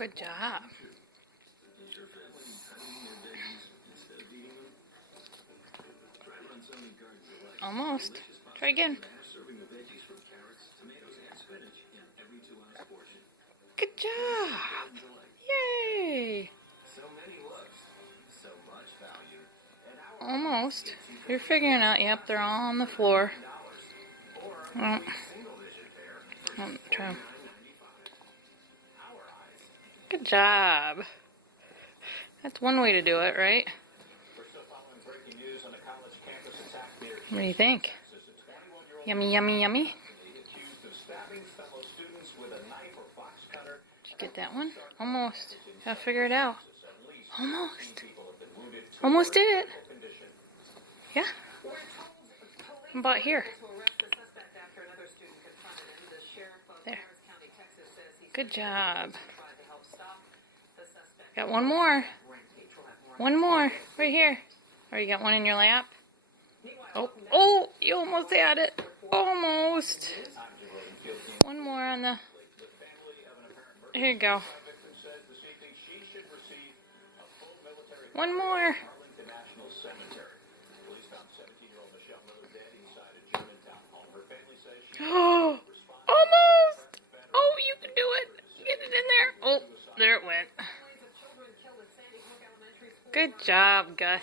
Good job. Almost. Try again. Good job. Yay. Almost. You're figuring out. Yep, they're all on the floor. Oh. Try. Good job. That's one way to do it, right? What do you think? Yummy, yummy, yummy. Did you get that one? Almost. Gotta figure it out. Almost. Almost did it. Yeah. How about here? There. Good job. Got one more. One more. Right here. Oh, you got one in your lap? Oh, you almost had it. Almost. One more on the... Here you go. One more. Oh, almost. Oh, you can do it. Get it in there. Oh, there it went. Good job, Gus.